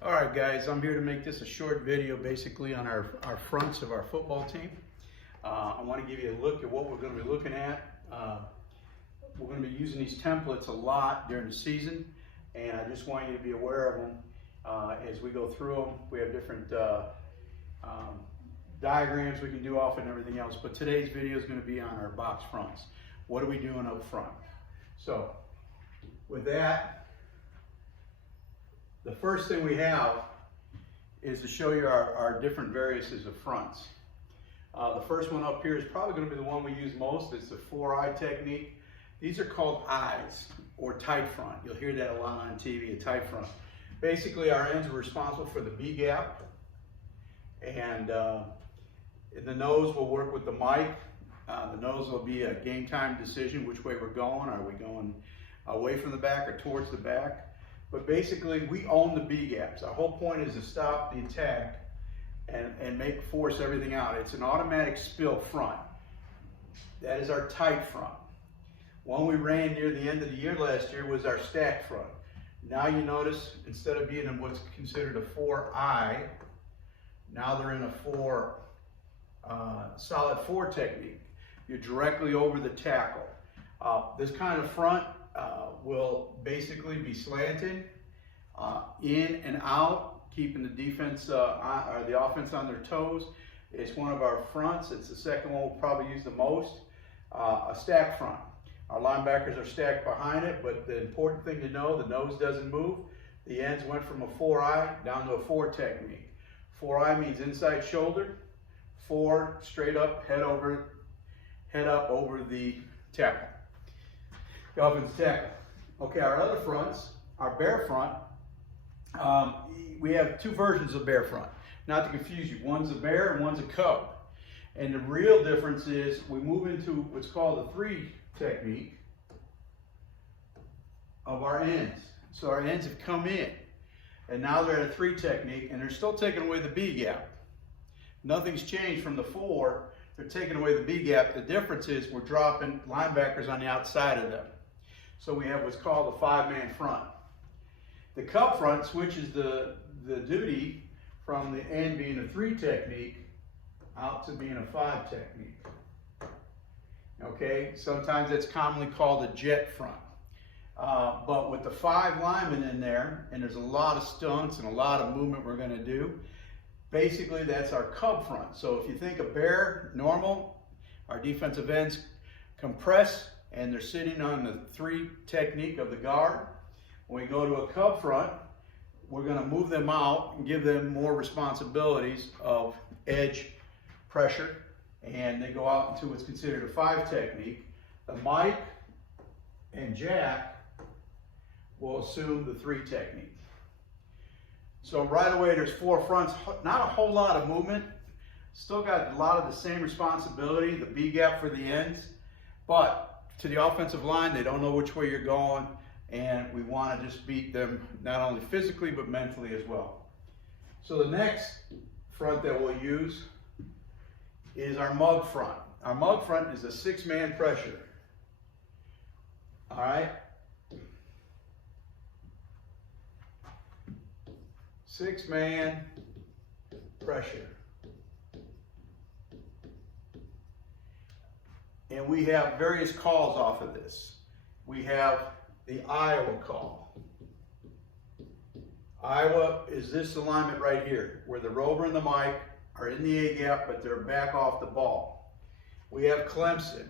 All right, guys, I'm here to make this a short video basically on our fronts of our football team. I want to give you a look at what we're going to be looking at. We're going to be using these templates a lot during the season, and I just want you to be aware of them as we go through them. We have different diagrams we can do off and everything else, but today's video is going to be on our box fronts. What are we doing up front? So with that, the first thing we have is to show you our different variances of fronts. The first one up here is probably going to be the one we use most. It's the 4-eye technique. These are called eyes or tight front. You'll hear that a lot on TV, a tight front. Basically, our ends are responsible for the B gap, and the nose will work with the mic. The nose will be a game time decision, which way we're going. Are we going away from the back or towards the back? But basically, we own the B gaps. Our whole point is to stop the attack and force everything out. It's an automatic spill front. That is our tight front. One we ran near the end of the year last year was our stack front. Now you notice, instead of being in what's considered a 4-eye, now they're in a solid 4 technique. You're directly over the tackle. This kind of front will basically be slanted in and out, keeping the defense or the offense on their toes. It's one of our fronts. It's the second one we'll probably use the most. A stack front. Our linebackers are stacked behind it, but the important thing to know, the nose doesn't move. The ends went from a 4-eye down to a 4 technique. 4-eye means inside shoulder. 4 straight up, head up over the tackle. The offensive tackle. Okay, our other fronts, our bear front, we have 2 versions of bear front. Not to confuse you, one's a bear and one's a cub. And the real difference is we move into what's called the 3 technique of our ends. So our ends have come in, and now they're at a 3 technique, and they're still taking away the B gap. Nothing's changed from the 4. They're taking away the B gap. The difference is we're dropping linebackers on the outside of them. So we have what's called a 5-man front. The cub front switches the duty from the end being a 3 technique out to being a 5 technique. Okay, sometimes that's commonly called a jet front. But with the 5 linemen in there, and there's a lot of stunts and a lot of movement we're going to do, basically that's our cub front. So if you think a bear, normal, our defensive ends compress, and they're sitting on the 3 technique of the guard. When we go to a cub front, we're going to move them out and give them more responsibilities of edge pressure, and they go out into what's considered a 5 technique. The Mike and Jack will assume the 3 technique. So right away there's 4 fronts, not a whole lot of movement, still got a lot of the same responsibility, the B gap for the ends, but to the offensive line, they don't know which way you're going, and we want to just beat them not only physically but mentally as well. So the next front that we'll use is our mug front. Our mug front is a 6-man pressure. All right? 6-man pressure. And we have various calls off of this. We have the Iowa call. Iowa is this alignment right here, where the rover and the mic are in the A gap, but they're back off the ball. We have Clemson.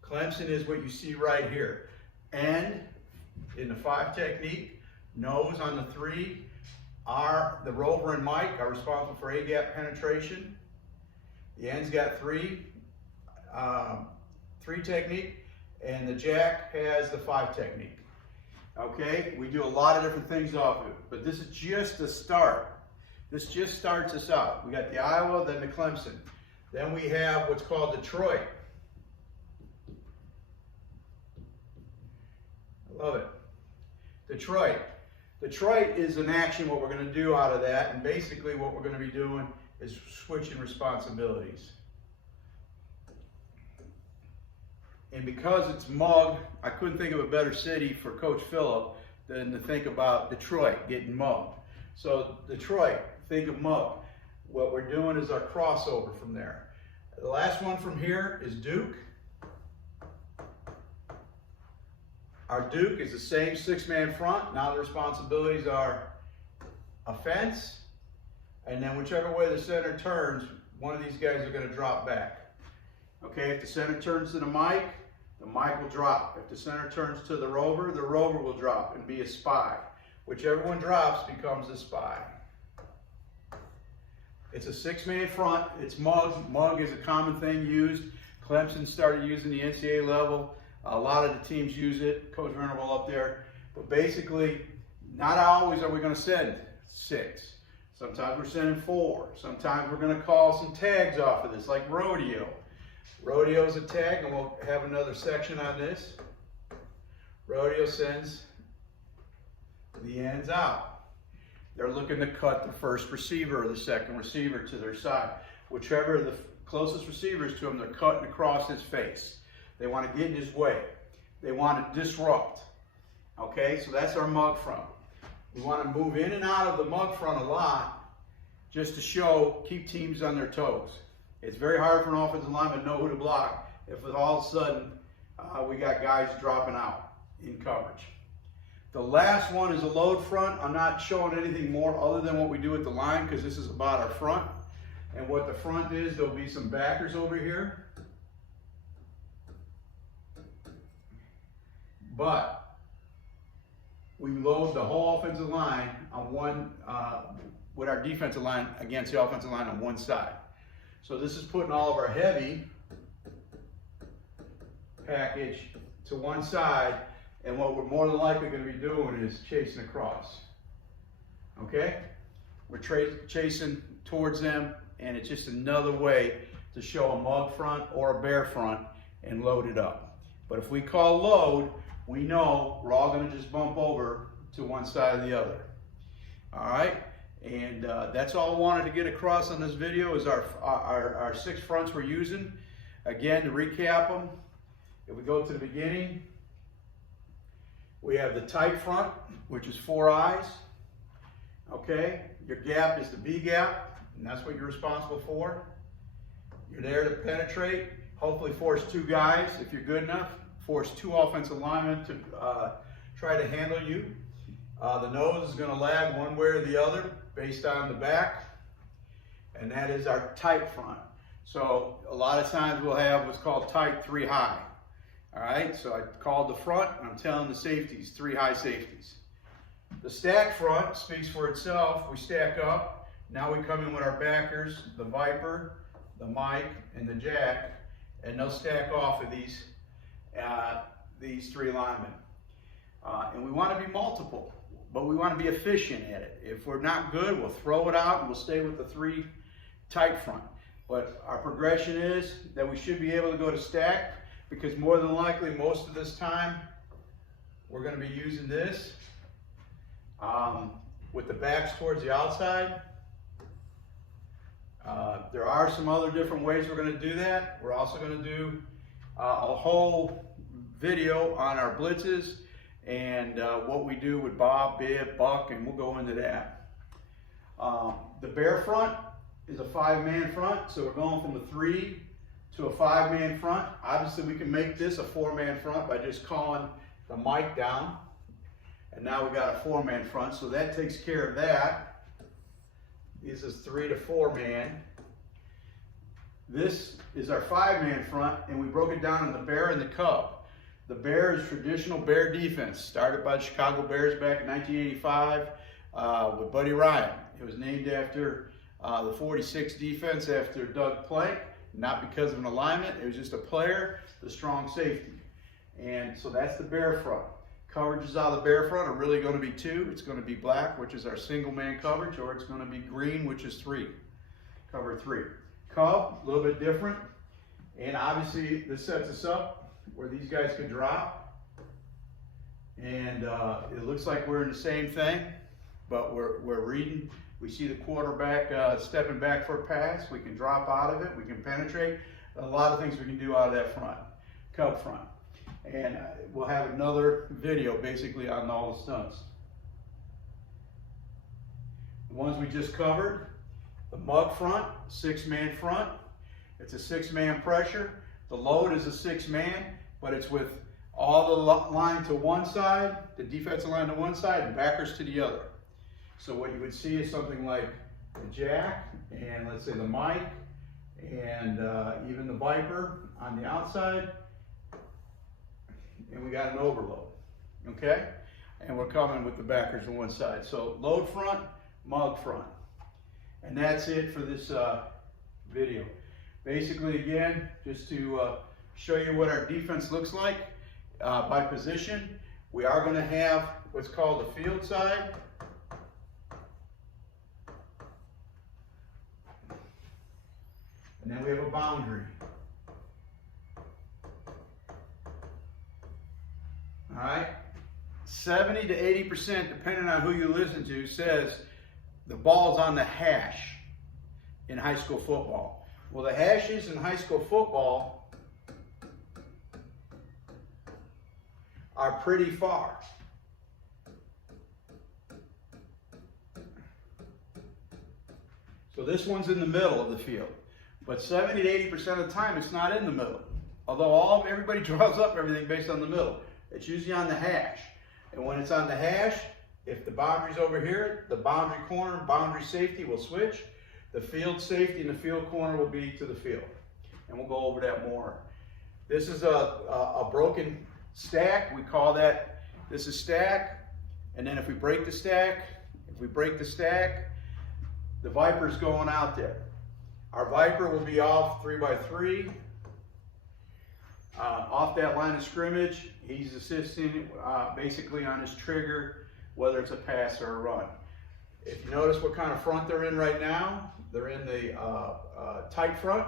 Clemson is what you see right here. End in the 5 technique, nose on the 3. The rover and mic are responsible for A gap penetration. The end's got 3 technique, and the jack has the 5 technique. Okay, we do a lot of different things off of it, but this is just the start. This just starts us out. We got the Iowa, then the Clemson. Then we have what's called Detroit. I love it. Detroit. Detroit is an action, what we're going to do out of that, and basically what we're going to be doing is switching responsibilities. And because it's Mug, I couldn't think of a better city for Coach Phillip than to think about Detroit getting mugged. So Detroit, think of mug. What we're doing is our crossover from there. The last one from here is Duke. Our Duke is the same 6-man front. Now the responsibilities are a fence, and then whichever way the center turns, one of these guys are going to drop back. Okay, if the center turns to the mic will drop. If the center turns to the rover will drop and be a spy. Whichever one drops becomes a spy. It's a 6-man front. It's mug. Mug is a common thing used. Clemson started using the NCAA level. A lot of the teams use it. Coach Venerable up there. But basically, not always are we going to send 6. Sometimes we're sending 4. Sometimes we're going to call some tags off of this, like rodeo. Rodeo is a tag, and we'll have another section on this. Rodeo sends the ends out. They're looking to cut the first receiver or the second receiver to their side. Whichever the closest receiver is to him, they're cutting across his face. They want to get in his way. They want to disrupt. Okay, so that's our mug front. We want to move in and out of the mug front a lot just to keep teams on their toes. It's very hard for an offensive lineman to know who to block if all of a sudden we got guys dropping out in coverage. The last one is a load front. I'm not showing anything more other than what we do at the line because this is about our front. And what the front is, there'll be some backers over here. But we load the whole offensive line on one, with our defensive line against the offensive line on one side. So this is putting all of our heavy package to one side, and what we're more than likely going to be doing is chasing across. Okay? We're chasing towards them, and it's just another way to show a mug front or a bear front and load it up. But if we call load, we know we're all going to just bump over to one side or the other. All right? And that's all I wanted to get across on this video is our 6 fronts we're using. Again, to recap them, if we go to the beginning, we have the tight front, which is 4 eyes. Okay, your gap is the B gap, and that's what you're responsible for. You're there to penetrate, hopefully force 2 guys, if you're good enough, force 2 offensive linemen to try to handle you. The nose is going to lag one way or the other based on the back, and that is our tight front. So a lot of times we'll have what's called tight 3 high. All right, so I called the front, and I'm telling the safeties, 3 high safeties. The stack front speaks for itself. We stack up. Now we come in with our backers, the Viper, the Mike, and the Jack, and they'll stack off of these 3 linemen. And we want to be multiple, but we want to be efficient at it. If we're not good, we'll throw it out, and we'll stay with the 3 tight front. But our progression is that we should be able to go to stack, because more than likely, most of this time, we're going to be using this with the backs towards the outside. There are some other different ways we're going to do that. We're also going to do a whole video on our blitzes and what we do with Bob, Bib, Buck, and we'll go into that. The bear front is a 5-man front, so we're going from a 3 to a 5-man front. Obviously, we can make this a 4-man front by just calling the mic down. And now we got a 4-man front, so that takes care of that. This is 3 to 4-man. This is our 5-man front, and we broke it down in the bear and the cub. The bear is traditional bear defense, started by the Chicago Bears back in 1985 with Buddy Ryan. It was named after the 46 defense after Doug Plank. Not because of an alignment, it was just a player, the strong safety. And so that's the bear front. Coverages out of the bear front are really going to be 2. It's going to be black, which is our single man coverage, or it's going to be green, which is 3. Cover 3. Cub, a little bit different. And obviously this sets us up where these guys could drop. And it looks like we're in the same thing, but we're reading. We see the quarterback stepping back for a pass. We can drop out of it. We can penetrate. A lot of things we can do out of that front, cub front. And we'll have another video basically on all the stunts. The ones we just covered, the mug front, 6-man front. It's a 6-man pressure. The load is a 6-man, but it's with all the line to one side, the defensive line to one side, and backers to the other. So what you would see is something like the jack, and let's say the mic, and even the Viper on the outside, and we got an overload, okay? And we're coming with the backers on one side. So load front, mug front. And that's it for this video. Basically, again, just to show you what our defense looks like by position, we are going to have what's called the field side. And then we have a boundary. All right? 70 to 80%, depending on who you listen to, says the ball's on the hash in high school football. Well, the hashes in high school football are pretty far. So this one's in the middle of the field. But 70 to 80% of the time, it's not in the middle. Although everybody draws up everything based on the middle. It's usually on the hash. And when it's on the hash, if the boundary's over here, the boundary corner, boundary safety will switch. The field safety and the field corner will be to the field. And we'll go over that more. This is a broken stack. We call that, this is stack. And then if we break the stack, the Viper's going out there. Our Viper will be off 3x3. Off that line of scrimmage, he's assisting basically on his trigger, whether it's a pass or a run. If you notice what kind of front they're in right now, they're in the tight front.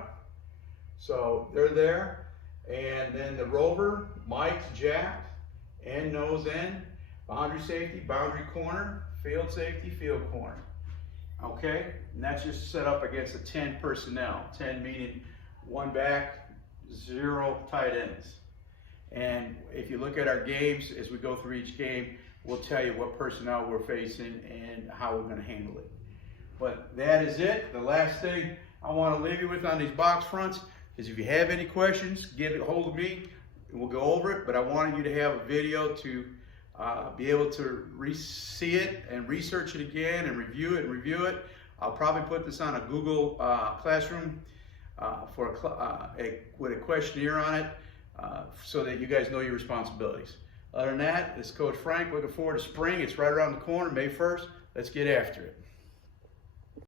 So they're there. And then the rover, mic's jacked, end, nose, end, boundary safety, boundary corner, field safety, field corner. Okay, and that's just set up against a 10 personnel. 10 meaning 1 back, 0 tight ends. And if you look at our games, as we go through each game, we'll tell you what personnel we're facing and how we're going to handle it. But that is it. The last thing I want to leave you with on these box fronts is if you have any questions, get a hold of me and we'll go over it. But I wanted you to have a video to be able to see it and research it again and review it. I'll probably put this on a Google Classroom with a questionnaire on it so that you guys know your responsibilities. Other than that, this is Coach Frank. Looking forward to spring. It's right around the corner, May 1st. Let's get after it.